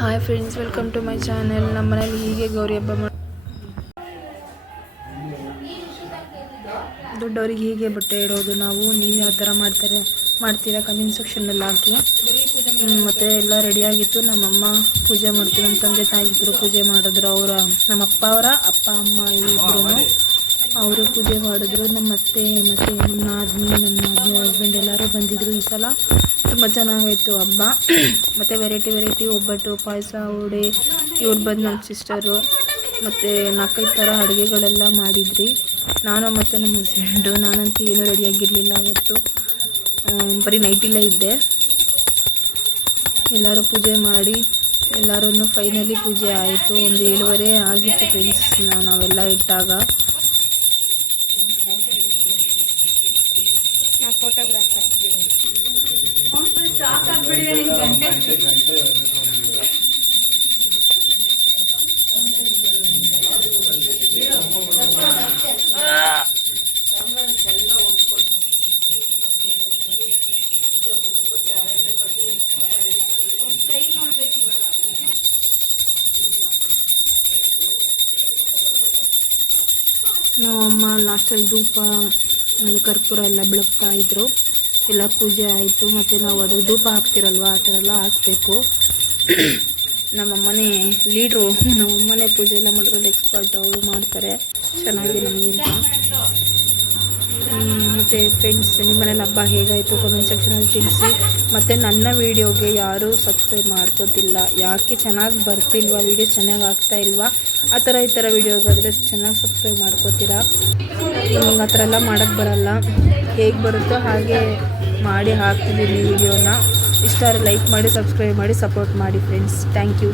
Hi friends, welcome to my channel. ನಮ್ಮ ಮನೇಲಿ ಹೀಗೆ ಗೌರಿ ಹಬ್ಬ ದೊಡ್ಡವರಿಗೆ ಹೀಗೆ ಬಟ್ಟೆ ಇಡೋದು. ನೀವು ಯಾವ ಥರ ಮಾಡ್ತೀರಾ ಕಮೆಂಟ್ ಸೆಕ್ಷನಲ್ಲಿ ಹಾಕಿ. ಮತ್ತು ಎಲ್ಲ ರೆಡಿಯಾಗಿತ್ತು. ನಮ್ಮಮ್ಮ ಪೂಜೆ ಮಾಡ್ತೀವಿ, ನಮ್ಮ ತಂದೆ ತಾಯಿ ಇಬ್ಬರು ಪೂಜೆ ಮಾಡಿದ್ರು. ನಮ್ಮ ಅಪ್ಪ ಅಮ್ಮ ಇಬ್ಬರು ಅವರು ಪೂಜೆ ಮಾಡಿದ್ರು. ನಮ್ಮ ಅತ್ತೆ ಮತ್ತು ನಮ್ಮ ನಾದಿನಿ ಹಸ್ಬೆಂಡ್ ಎಲ್ಲರೂ ಬಂದಿದ್ದರು. ಈ ಸಲ ತುಂಬ ಚೆನ್ನಾಗಾಯಿತು ಹಬ್ಬ. ಮತ್ತು ವೆರೈಟಿ ಒಬ್ಬಟ್ಟು, ಪಾಯಸ, ವಡೆ. ಇವ್ರು ಬಂದು ನಮ್ಮ ಸಿಸ್ಟರು. ಮತ್ತು 4-5 ಥರ ಅಡುಗೆಗಳೆಲ್ಲ ಮಾಡಿದ್ರಿ. ನಾನು ಮತ್ತು ನಮ್ಮ ಹಸ್ಬೆಂಡು. ನಾನಂತೂ ಏನೂ ರೆಡಿಯಾಗಿರಲಿಲ್ಲ ಅವತ್ತು, ಬರೀ ನೈಟಿಲ್ಲೇ ಇದ್ದೆ. ಎಲ್ಲರೂ ಪೂಜೆ ಮಾಡಿ ಎಲ್ಲರೂ ಫೈನಲಿ ಪೂಜೆ ಆಯಿತು. ಒಂದು 7:30 ಆಗಿತ್ತು ಫ್ರೆಂಡ್ಸ್ ನಾವೆಲ್ಲ ಇಟ್ಟಾಗ. ನಮ್ಮಮ್ಮ ಲಾಸ್ಟಲ್ಲಿ ಧೂಪ ಕರ್ಪೂರ ಎಲ್ಲ ಬೆಳಗ್ತಾ ಇದ್ರು. ಎಲ್ಲ ಪೂಜೆ ಆಯಿತು. ಮತ್ತು ನಾವು ಅದಕ್ಕೆ ಧೂಪ ಹಾಕ್ತಿರಲ್ವ, ಆ ಥರ ಎಲ್ಲ ಹಾಕಬೇಕು. ನಮ್ಮಮ್ಮನೇ ಲೀಡ್ರು. ನಮ್ಮಮ್ಮನೇ ಪೂಜೆ ಎಲ್ಲ ಮಾಡೋದ್ರಲ್ಲಿ ಎಕ್ಸ್ಪರ್ಟ್. ಅವರು ಮಾಡ್ತಾರೆ ಚೆನ್ನಾಗಿ ನಮಗಿಂತ. ಮತ್ತು ಫ್ರೆಂಡ್ಸ್, ನಿಮ್ಮ ಮನೇಲಿ ಹಬ್ಬ ಹೇಗಾಯಿತು ಕಮೆಂಟ್ ಸೆಕ್ಷನಲ್ಲಿ ತಿಳಿಸಿ. ಮತ್ತು ನನ್ನ ವೀಡಿಯೋಗೆ ಯಾರೂ ಸಬ್ಸ್ಕ್ರೈಬ್ ಮಾಡ್ಕೋತಿಲ್ಲ, ಯಾಕೆ? ಚೆನ್ನಾಗಿ ಬರ್ತಿಲ್ವಾ ವೀಡಿಯೋಸ್? ಚೆನ್ನಾಗಿ ಆಗ್ತಾ ಇಲ್ವಾ? ಈ ಥರ ವೀಡಿಯೋಗಾದರೆ ಚೆನ್ನಾಗಿ ಸಬ್ಸ್ಕ್ರೈಬ್ ಮಾಡ್ಕೋತೀರಾ. ನಿಮ್ಗೆ ಆ ಥರ ಎಲ್ಲ ಮಾಡೋಕ್ಕೆ ಬರಲ್ಲ. ಹೇಗೆ ಬರುತ್ತೋ ಹಾಗೆ ಮಾಡಿ ಹಾಕ್ತಿದ್ದೀನಿ ವೀಡಿಯೋನ. ಇಷ್ಟ ಆದರೆ ಲೈಕ್ ಮಾಡಿ, ಸಬ್ಸ್ಕ್ರೈಬ್ ಮಾಡಿ, ಸಪೋರ್ಟ್ ಮಾಡಿ ಫ್ರೆಂಡ್ಸ್. Thank you.